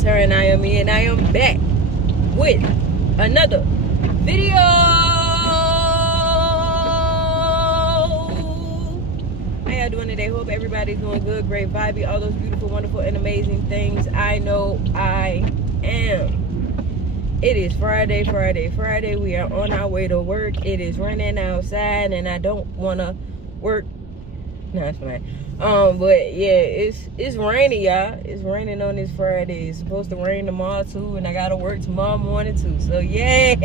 is her and I am me, and I am back with another video. How y'all doing today? Hope everybody's doing good, great, vibey, all those beautiful, wonderful, and amazing things. I know I am. It is Friday. We are on our way to work. It is raining outside, and I don't want to work. No, it's fine. But yeah, it's rainy, y'all. It's raining on this Friday. It's supposed to rain tomorrow too, and I gotta work tomorrow morning too. So yay!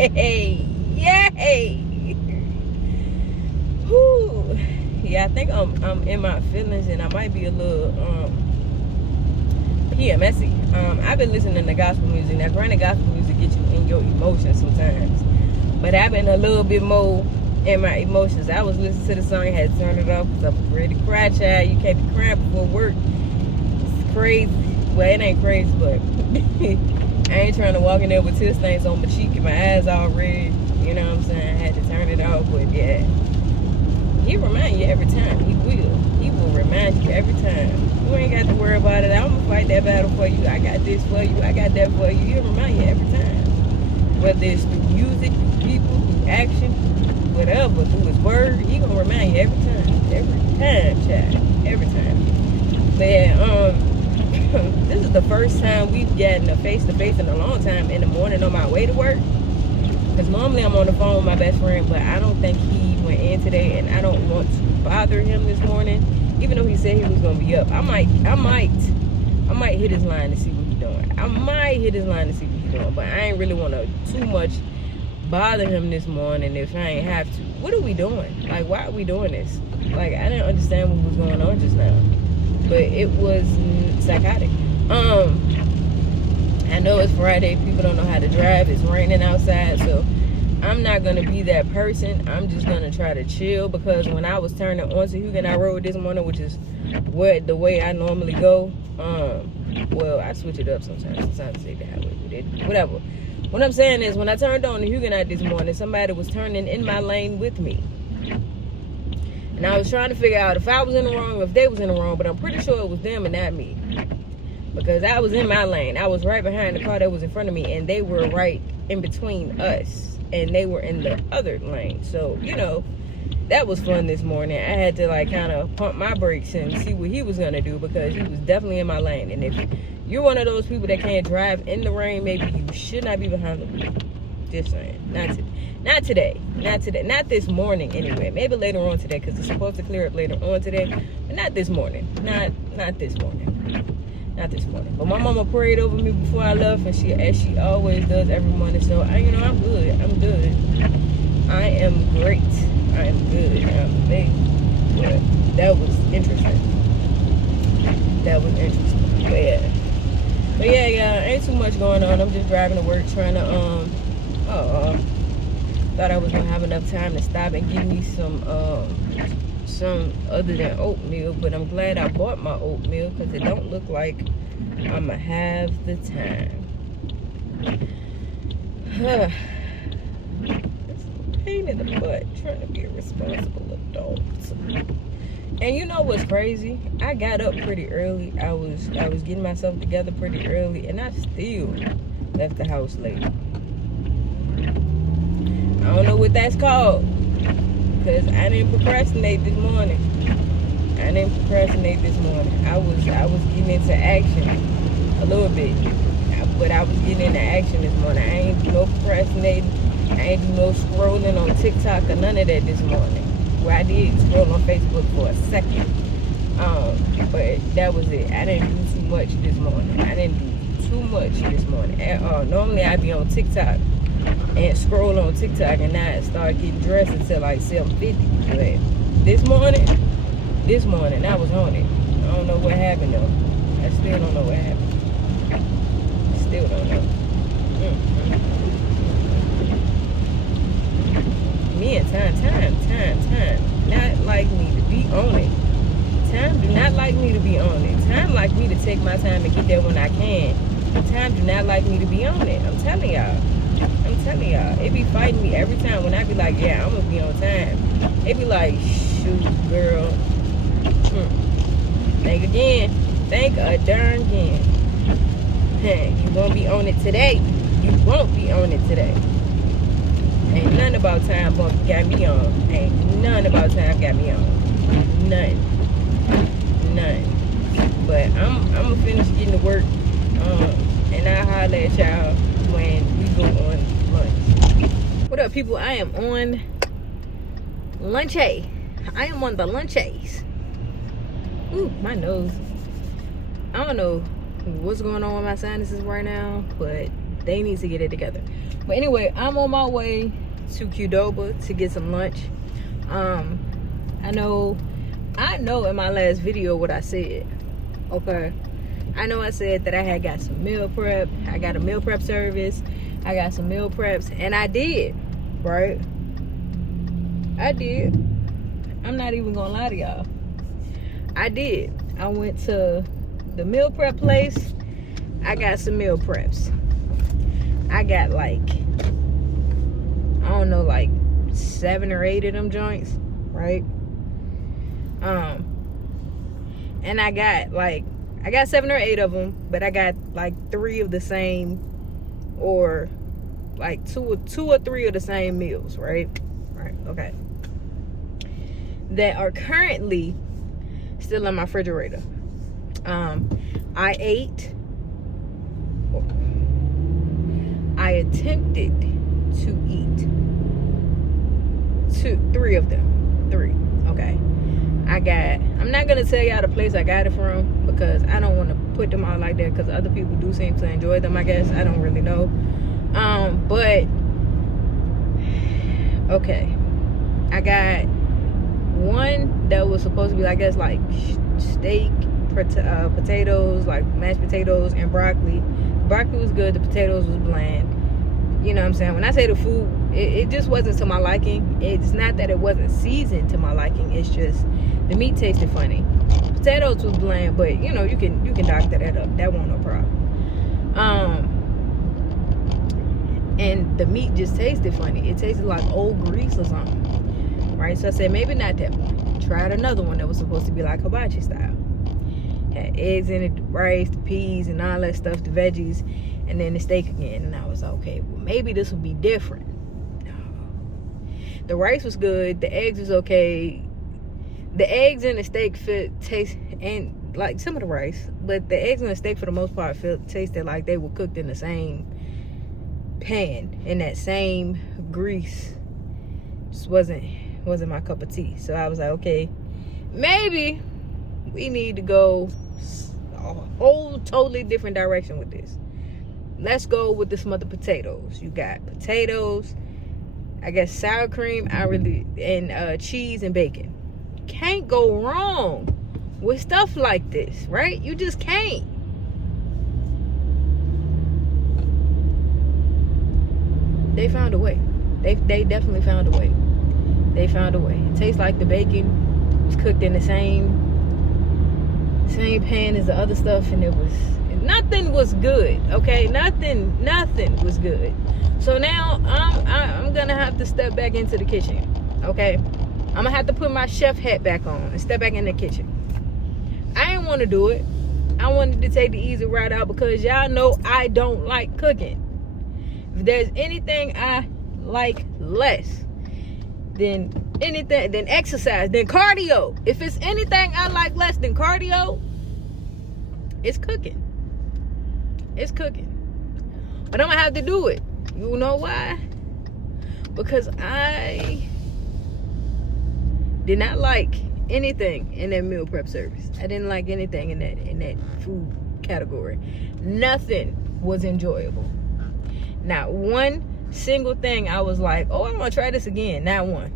Whew. Yeah, I think I'm in my feelings, and I might be a little PMSy. I've been listening to gospel music. Now, granted, gospel music gets you in your emotions sometimes, but I've been a little bit more in my emotions. I was listening to the song, I had to turn it off because I was ready to cry, child. You can't be crying before work. It's crazy. Well, it ain't crazy, but I ain't trying to walk in there with tear stains on my cheek and my eyes all red. You know what I'm saying? I had to turn it off, but yeah. He'll remind you every time. He will. He will remind you every time. You ain't got to worry about it. I'm going to fight that battle for you. I got this for you. I got that for you. He'll remind you every time. Whether it's through music, through people, through action, whatever, through his word, he gonna remind you every time, child, every time. But yeah, this is the first time we've gotten a face-to-face in a long time in the morning on my way to work. Because normally I'm on the phone with my best friend, but I don't think he went in today, and I don't want to bother him this morning, even though he said he was gonna be up. I might hit his line to see what he's doing. But I ain't really want to too much bother him this morning if I ain't have to. What are we doing? Like, why are we doing this? Like, I didn't understand what was going on just now, but it was psychotic. I know it's Friday, people don't know how to drive, it's raining outside, so I'm not gonna be that person. I'm just gonna try to chill, because when I was turning onto Huguenot Road this morning, which is the way I normally go, well, I switch it up sometimes I say the highway, but whatever. What I'm saying is, when I turned on the Huguenot this morning, somebody was turning in my lane with me. And I was trying to figure out if I was in the wrong or if they was in the wrong, but I'm pretty sure it was them and not me. Because I was in my lane. I was right behind the car that was in front of me, and they were right in between us. And they were in the other lane. So, you know, that was fun this morning. I had to, like, kind of pump my brakes and see what he was going to do, because he was definitely in my lane. And if you're one of those people that can't drive in the rain, maybe you should not be behind the wheel. Just saying. Not today. Not this morning, anyway. Maybe later on today, because it's supposed to clear up later on today. But not this morning. Not this morning. Not this morning. But my mama prayed over me before I left, and as she always does every morning. So, I'm good. I'm good. I am great. I am good. I'm amazing. But that was interesting. But yeah, ain't too much going on. I'm just driving to work, trying to, thought I was going to have enough time to stop and give me some other than oatmeal, but I'm glad I bought my oatmeal, because it don't look like I'm going to have the time. It's a pain in the butt trying to be a responsible adult. And you know what's crazy? I got up pretty early. I was getting myself together pretty early, and I still left the house late. I don't know what that's called, because I didn't procrastinate this morning. I was getting into action a little bit, but I was getting into action this morning. I ain't do no procrastinating. I ain't do no scrolling on TikTok or none of that this morning. Well, I did scroll on Facebook for a second, but that was it. I didn't do too much this morning. At all. Normally I'd be on TikTok and scroll on TikTok, and now I start getting dressed until like 7:50. But this morning I was on it. I don't know what happened though. I still don't know what happened. Still don't know. Me and time not like me to be on it. Time do not like me to be on it. Time like me to take my time and get there when I can. Time do not like me to be on it. I'm telling y'all. It be fighting me every time when I be like, yeah, I'm gonna be on time. It be like, shoot, girl. Think a darn again. You gonna be on it today. You won't be on it today. Ain't nothing about time bump got me on. Ain't nothing about time got me on. None. But I'm gonna finish getting to work. And I'll holler at y'all when we go on lunch. What up, people? I am on lunch. I am on the lunches. Ooh, my nose. I don't know what's going on with my sinuses right now, but they need to get it together. But anyway, I'm on my way to Qdoba to get some lunch. I know in my last video what I said. Okay, I know I said that I had got some meal prep. I got a meal prep service. I got some meal preps, and I did, right? I did. I'm not even gonna lie to y'all. I did. I went to the meal prep place. I got some meal preps. I got like, I don't know, like 7 or 8 of them joints, right? And I got 7 or 8 of them, but I got like 3 of the same, or like two or three of the same meals, right? Right, okay. That are currently still in my refrigerator. I attempted to eat 3 of them. 3, okay. I'm not gonna tell y'all the place I got it from, because I don't want to put them out like that, because other people do seem to enjoy them, I guess. I don't really know. But okay, I got one that was supposed to be, I guess, like steak, potatoes, like mashed potatoes and broccoli. Broccoli was good, the potatoes was bland. You know what I'm saying? When I say the food, it just wasn't to my liking. It's not that it wasn't seasoned to my liking, it's just the meat tasted funny. Potatoes was bland, but you know, you can doctor that up. That won't no problem. And the meat just tasted funny. It tasted like old grease or something, right? So I said, maybe not that one. Tried another one that was supposed to be like hibachi style. Had eggs in it, rice, the peas, and all that stuff, the veggies, and then the steak again. And I was like, okay, well, maybe this will be different. No. The rice was good. The eggs was okay. The eggs and the steak taste, and like some of the rice, but the eggs and the steak for the most part tasted like they were cooked in the same pan, in that same grease. Just wasn't my cup of tea. So I was like, okay, maybe we need to go a whole totally different direction with this. Let's go with the smothered potatoes. You got potatoes, I guess sour cream, and cheese and bacon. Can't go wrong with stuff like this, right? You just can't. They found a way. They definitely found a way. They found a way. It tastes like the bacon was cooked in the same pan as the other stuff, and nothing was good. Okay, nothing was good. So now I'm gonna have to step back into the kitchen. Okay, I'm gonna have to put my chef hat back on and step back in the kitchen. I didn't want to do it. I wanted to take the easy route out, because y'all know I don't like cooking. If there's anything I like less than exercise, than cardio, if it's anything I like less than cardio, it's cooking. It's cooking. But I'm gonna have to do it. You know why? Because I did not like anything in that meal prep service. I didn't like anything in that food category. Nothing was enjoyable. Not one single thing I was like, oh, I'm gonna try this again. Not one.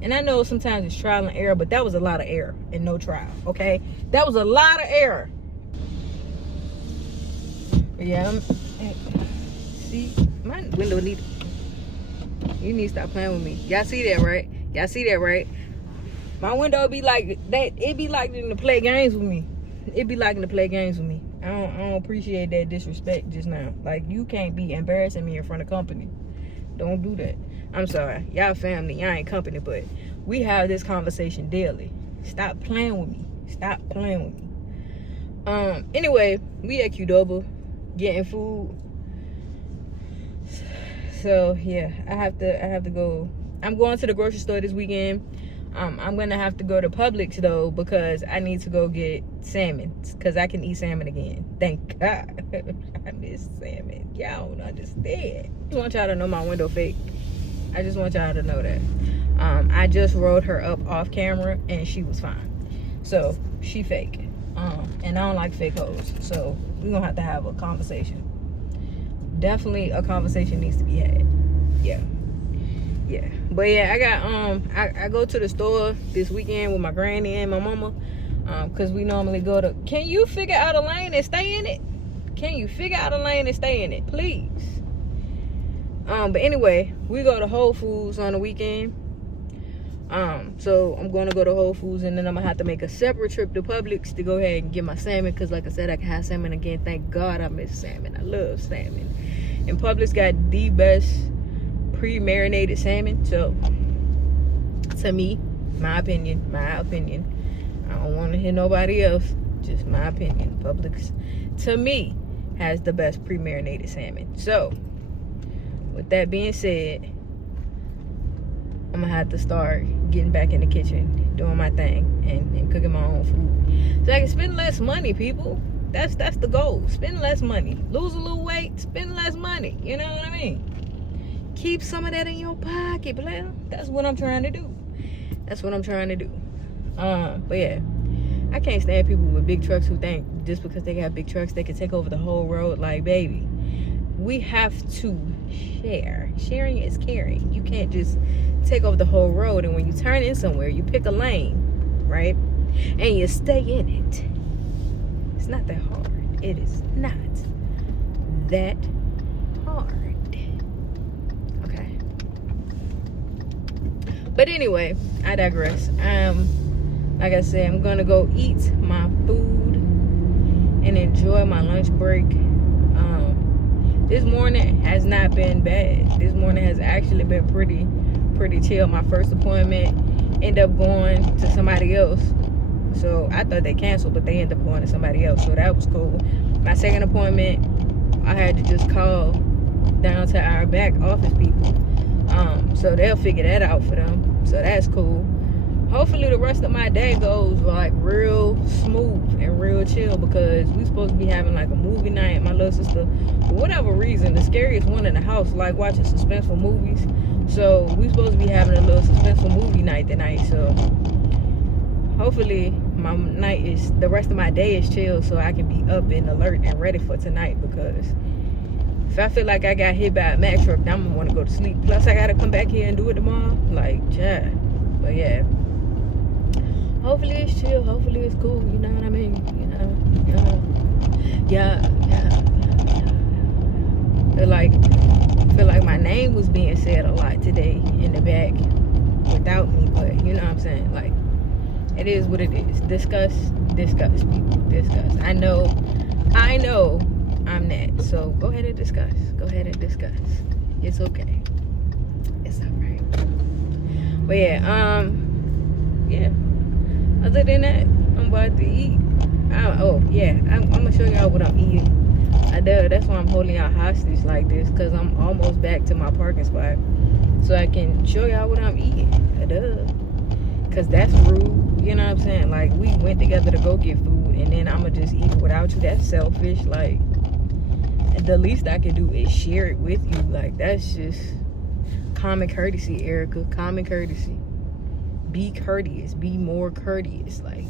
And I know sometimes it's trial and error, but that was a lot of error and no trial. Okay, that was a lot of error. But yeah, see, my window you need to stop playing with me. Y'all see that, right? My window be like that. It be like to play games with me. I don't appreciate that disrespect just now. Like, you can't be embarrassing me in front of company. Don't do that. I'm sorry. Y'all family. Y'all ain't company, but we have this conversation daily. Stop playing with me. Anyway, we at Qdoba getting food. So yeah, I have to go. I'm going to the grocery store this weekend. I'm gonna have to go to Publix though, because I need to go get salmon, because I can eat salmon again. Thank God. I miss salmon. Y'all don't understand. I just want y'all to know my window fake. I just want y'all to know that. I just rode her up off camera and she was fine. So she fake. And I don't like fake hoes. So we're gonna have to have a conversation. Definitely a conversation needs to be had. Yeah. But yeah, I got I go to the store this weekend with my granny and my mama, because we normally go to. Can you figure out a lane and stay in it? Can you figure out a lane and stay in it, please? But anyway, we go to Whole Foods on the weekend. So I'm gonna go to Whole Foods, and then I'm gonna have to make a separate trip to Publix to go ahead and get my salmon, because like I said, I can have salmon again. Thank God I miss salmon. I love salmon. And Publix got the best pre-marinated salmon. So to me, my opinion, I don't want to hear nobody else, just my opinion, Publix to me has the best pre-marinated salmon. So with that being said, I'm gonna have to start getting back in the kitchen, doing my thing, and cooking my own food, so I can spend less money, people. That's the goal. Spend less money, lose a little weight, spend less money. You know what I mean? Keep some of that in your pocket, player. That's what I'm trying to do. But yeah, I can't stand people with big trucks who think just because they got big trucks they can take over the whole road. Like, baby, we have to share. Sharing is caring. You can't just take over the whole road, and when you turn in somewhere, you pick a lane, right? And you stay in it. It's not that hard. It is not that hard. Okay. But anyway, I digress. Like I said, I'm gonna go eat my food and enjoy my lunch break. This morning has not been bad. This morning has actually been pretty chill. My first appointment ended up going to somebody else. So I thought they canceled, but they ended up going to somebody else. So that was cool. My second appointment, I had to just call down to our back office people. So they'll figure that out for them. So that's cool. Hopefully the rest of my day goes like real smooth and real chill, because we supposed to be having like a movie night. My little sister, for whatever reason, the scariest one in the house like watching suspenseful movies. So we supposed to be having a little suspenseful movie night tonight. So hopefully the rest of my day is chill, so I can be up and alert and ready for tonight, because if I feel like I got hit by a Mack truck, I'm gonna want to go to sleep. Plus I gotta come back here and do it tomorrow. Like, yeah. But yeah, hopefully it's chill, hopefully it's cool, you know what I mean? Yeah. Feel like my name was being said a lot today in the back without me, but you know what I'm saying? Like, it is what it is. Discuss, people, discuss. I know I'm that, so go ahead and discuss. It's okay. It's all right. But yeah, other than that, I'm about to eat. I'm gonna show y'all what I'm eating. That's why I'm holding y'all hostage like this, because I'm almost back to my parking spot, so I can show y'all what I'm eating. Because that's rude, you know what I'm saying? Like, we went together to go get food, and then I'ma just eat it without you. That's selfish. Like, the least I can do is share it with you. Like, that's just common courtesy, Erica. Common courtesy. Be courteous. Be more courteous. Like,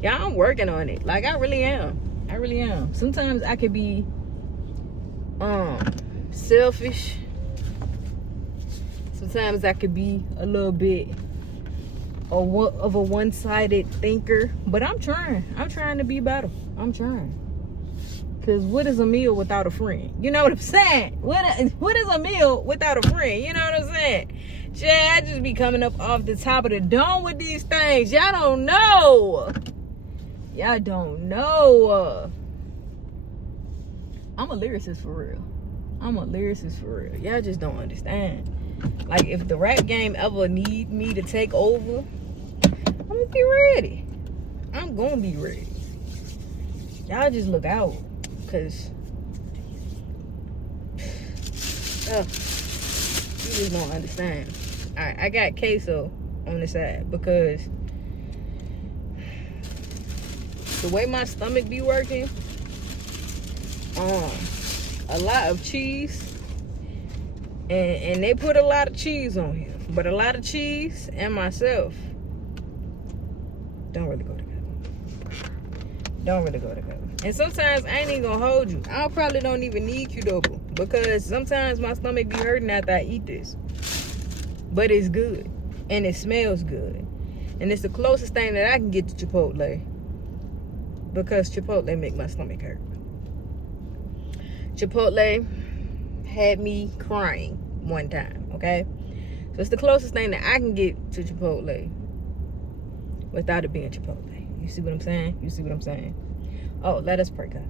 yeah, I'm working on it. Like, I really am. Sometimes I could be selfish. Sometimes I could be a little bit of a one-sided thinker. But I'm trying to be better. I'm trying. Because what is a meal without a friend? You know what I'm saying? What is a meal without a friend? You know what I'm saying? I just be coming up off the top of the dome with these things. Y'all don't know. I'm a lyricist for real. Y'all just don't understand. Like, if the rap game ever need me to take over, I'm gonna be ready. Y'all just look out, cause you just don't understand. Alright, I got queso on the side because the way my stomach be working, a lot of cheese, and they put a lot of cheese on here, but a lot of cheese and myself don't really go together. Don't really go together. And sometimes I ain't even gonna hold you. I probably don't even need Qdoba because sometimes my stomach be hurting after I eat this. But it's good. And it smells good. And it's the closest thing that I can get to Chipotle. Because Chipotle make my stomach hurt. Chipotle had me crying one time, okay? So it's the closest thing that I can get to Chipotle without it being Chipotle. You see what I'm saying? You see what I'm saying? Oh, let us pray, God.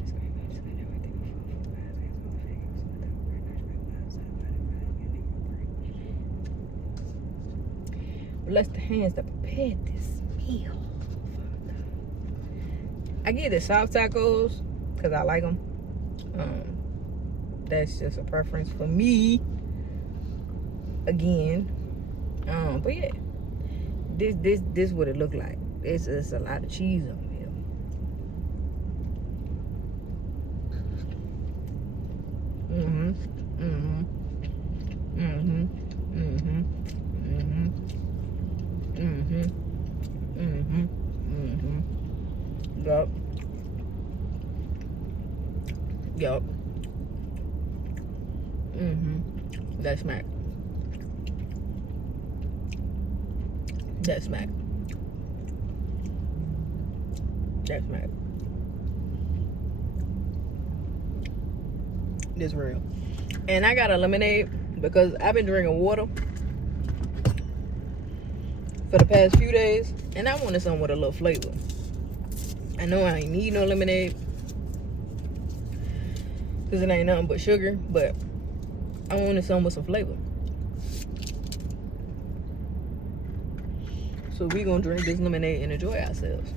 Bless the hands that prepared this meal. I get the soft tacos because I like them. That's just a preference for me. Again, but yeah, this what it look like. It's a lot of cheese on here. Yup. That's smack. That's smack. That's smack. This real. And I got a lemonade because I've been drinking water for the past few days, and I wanted something with a little flavor. I know I ain't need no lemonade because it ain't nothing but sugar, but I wanted something with some flavor. So we gonna drink this lemonade and enjoy ourselves.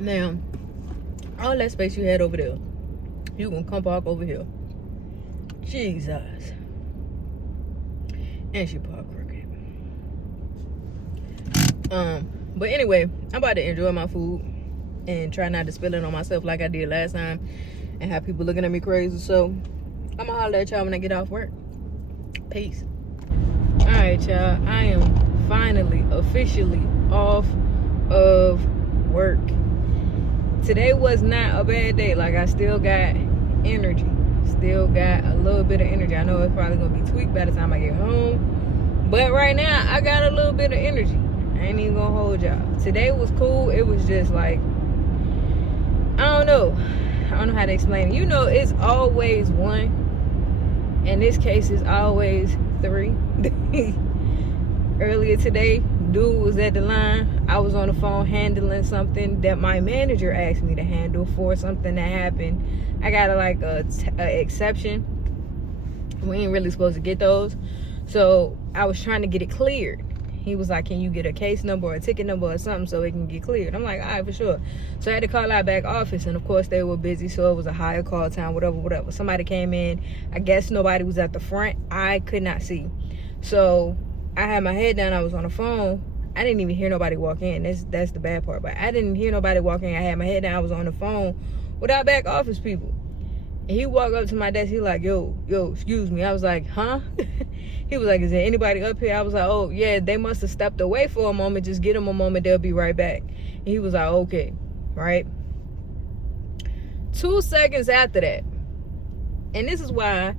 Now, all that space you had over there, you gonna come park over here. Jesus. And she parked crooked. But anyway, I'm about to enjoy my food and try not to spill it on myself like I did last time and have people looking at me crazy. So I'm gonna holler at y'all when I get off work. Peace. Alright, y'all, I am finally officially off of work. Today was not a bad day. Like, I still got energy, still got a little bit of energy. I know it's probably gonna be tweaked by the time I get home, but right now I got a little bit of energy. I ain't even gonna hold y'all. Today was cool. It was just like, I don't know how to explain it. You know, it's always one. In this case, it's always three. Earlier today, dude was at the line. I was on the phone handling something that my manager asked me to handle for something that happened. I got a exception. We ain't really supposed to get those. So I was trying to get it cleared. He was like, can you get a case number or a ticket number or something so it can get cleared? I'm like, all right, for sure. So I had to call our back office, and of course they were busy, so it was a higher call time, whatever. Somebody came in. I guess nobody was at the front. I could not see. So I had my head down. I was on the phone. I didn't even hear nobody walk in. That's the bad part. But I didn't hear nobody walk in. I had my head down. I was on the phone with our back office people. And he walked up to my desk. He like, yo, excuse me. I was like, huh? He was like, is there anybody up here? I was like, oh, yeah, they must have stepped away for a moment. Just get them a moment. They'll be right back. And he was like, okay, right? 2 seconds after that, and this is why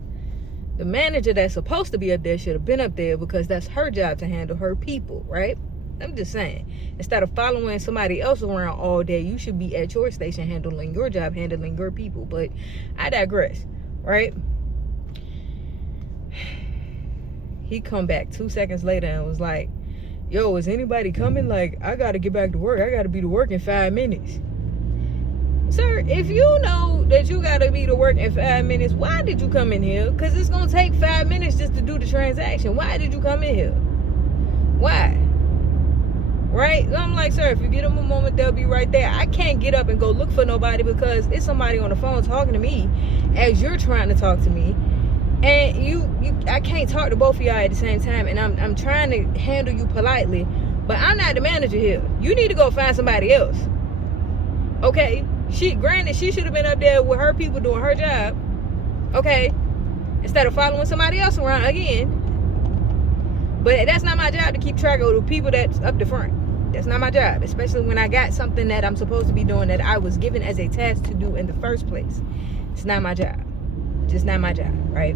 the manager that's supposed to be up there should have been up there, because that's her job to handle her people, right? I'm just saying, instead of following somebody else around all day, you should be at your station handling your job, handling your people. But I digress, right? He come back 2 seconds later and was like, yo, is anybody coming? Like, I gotta get back to work. I gotta be to work in 5 minutes. Sir, if you know that you gotta be to work in 5 minutes, why did you come in here? Because it's gonna take 5 minutes just to do the transaction. Why did you come in here? Why? right? So I'm like, sir, if you get them a moment, they'll be right there. I can't get up and go look for nobody because it's somebody on the phone talking to me as you're trying to talk to me. And I can't talk to both of y'all at the same time. And I'm trying to handle you politely, but I'm not the manager here. You need to go find somebody else. Okay? Granted, she should have been up there with her people doing her job. Okay? Instead of following somebody else around again. But that's not my job to keep track of the people that's up the front. That's not my job, especially when I got something that I'm supposed to be doing that I was given as a task to do in the first place. It's not my job. Just not my job, right?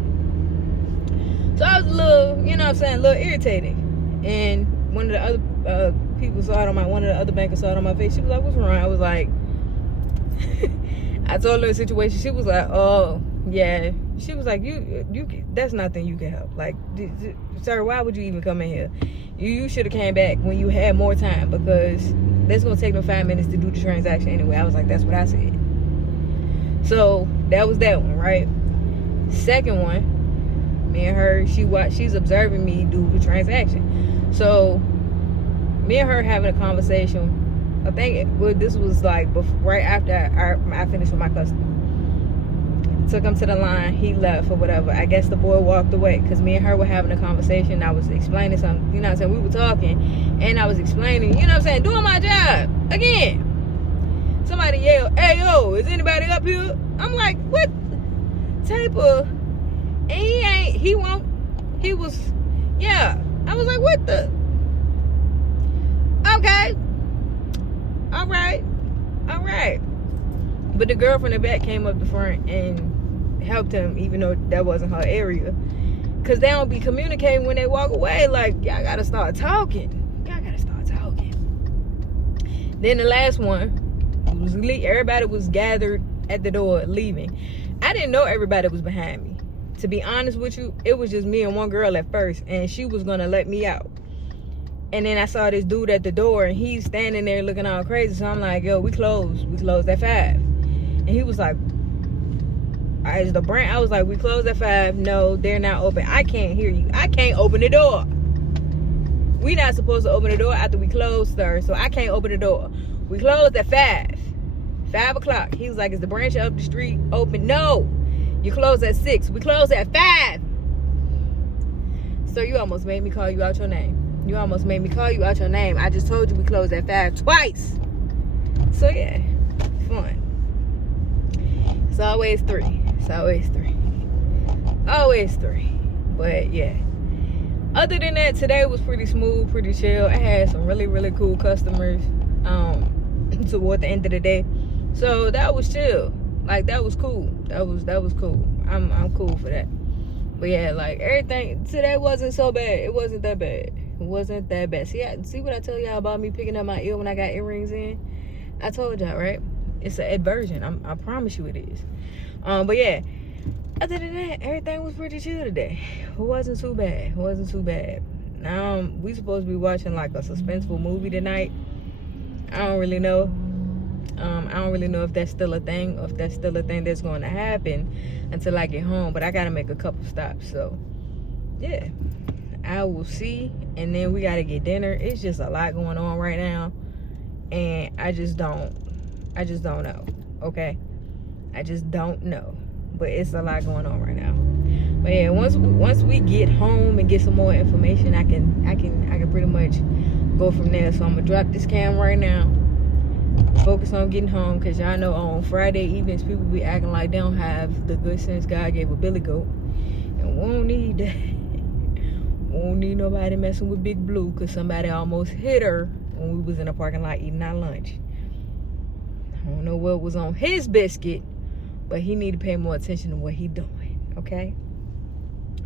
So I was a little, you know what I'm saying, a little irritated. And one of the other people saw it on one of the other bankers saw it on my face. She was like, what's wrong? I was like, I told her the situation. She was like, oh, yeah. She was like, you that's nothing you can help. Like, sir, why would you even come in here? You should have came back when you had more time, because that's going to take them 5 minutes to do the transaction anyway. I was like, that's what I said. So that was that one, right? Second one, me and her, she's observing me do the transaction. So me and her having a conversation. I think this was like right after I finished with my customer. Took him to the line, he left or whatever. I guess the boy walked away because me and her were having a conversation. I was explaining something, you know what I'm saying? We were talking and I was explaining, you know what I'm saying, doing my job. Again, somebody yelled, hey yo, is anybody up here? I'm like, what type of, and he was, yeah. I was like, what the, okay, all right. But the girl from the back came up the front and helped him, even though that wasn't her area. Because they don't be communicating when they walk away. Like, y'all got to start talking. Then the last one, everybody was gathered at the door leaving. I didn't know everybody was behind me. To be honest with you, it was just me and one girl at first. And she was going to let me out. And then I saw this dude at the door, and he's standing there looking all crazy. So I'm like, yo, we closed at 5. And he was like, as the brand, I was like, we closed at 5. No, they're not open. I can't hear you. I can't open the door. We not supposed to open the door after we closed, sir. So I can't open the door. We closed at 5. 5 o'clock. He was like, is the branch up the street open? No. You closed at 6. We closed at 5. So you almost made me call you out your name. I just told you we closed at 5 twice. So yeah, fun. It's always 3. But yeah. Other than that, today was pretty smooth, pretty chill. I had some really, really cool customers toward the end of the day. So that was chill. Like, that was cool. That was cool. I'm cool for that. But yeah, like, everything today wasn't so bad. It wasn't that bad. See what I tell y'all about me picking up my ear when I got earrings in? I told y'all, right? It's an aversion. I promise you it is. But yeah, other than that, everything was pretty chill today. It wasn't too bad. We supposed to be watching like a suspenseful movie tonight. I don't really know. I don't really know if that's still a thing, or if that's still a thing that's going to happen until I get home. But I got to make a couple stops. So, yeah. I will see. And then we got to get dinner. It's just a lot going on right now. And I just don't know. Okay? I just don't know. But it's a lot going on right now. But yeah, once we get home and get some more information, I can pretty much go from there. So I'm gonna drop this cam right now. Focus on getting home, because y'all know on Friday evenings people be acting like they don't have the good sense God gave a billy goat. And we don't need that. We don't need nobody messing with Big Blue, because somebody almost hit her when we was in the parking lot eating our lunch. I don't know what was on his biscuit, but he need to pay more attention to what he doing, okay?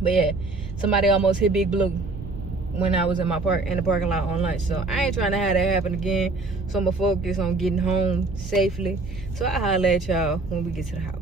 But yeah, somebody almost hit Big Blue when I was in the parking lot on lunch. So I ain't trying to have that happen again. So I'm gonna focus on getting home safely. So I'll holler at y'all when we get to the house.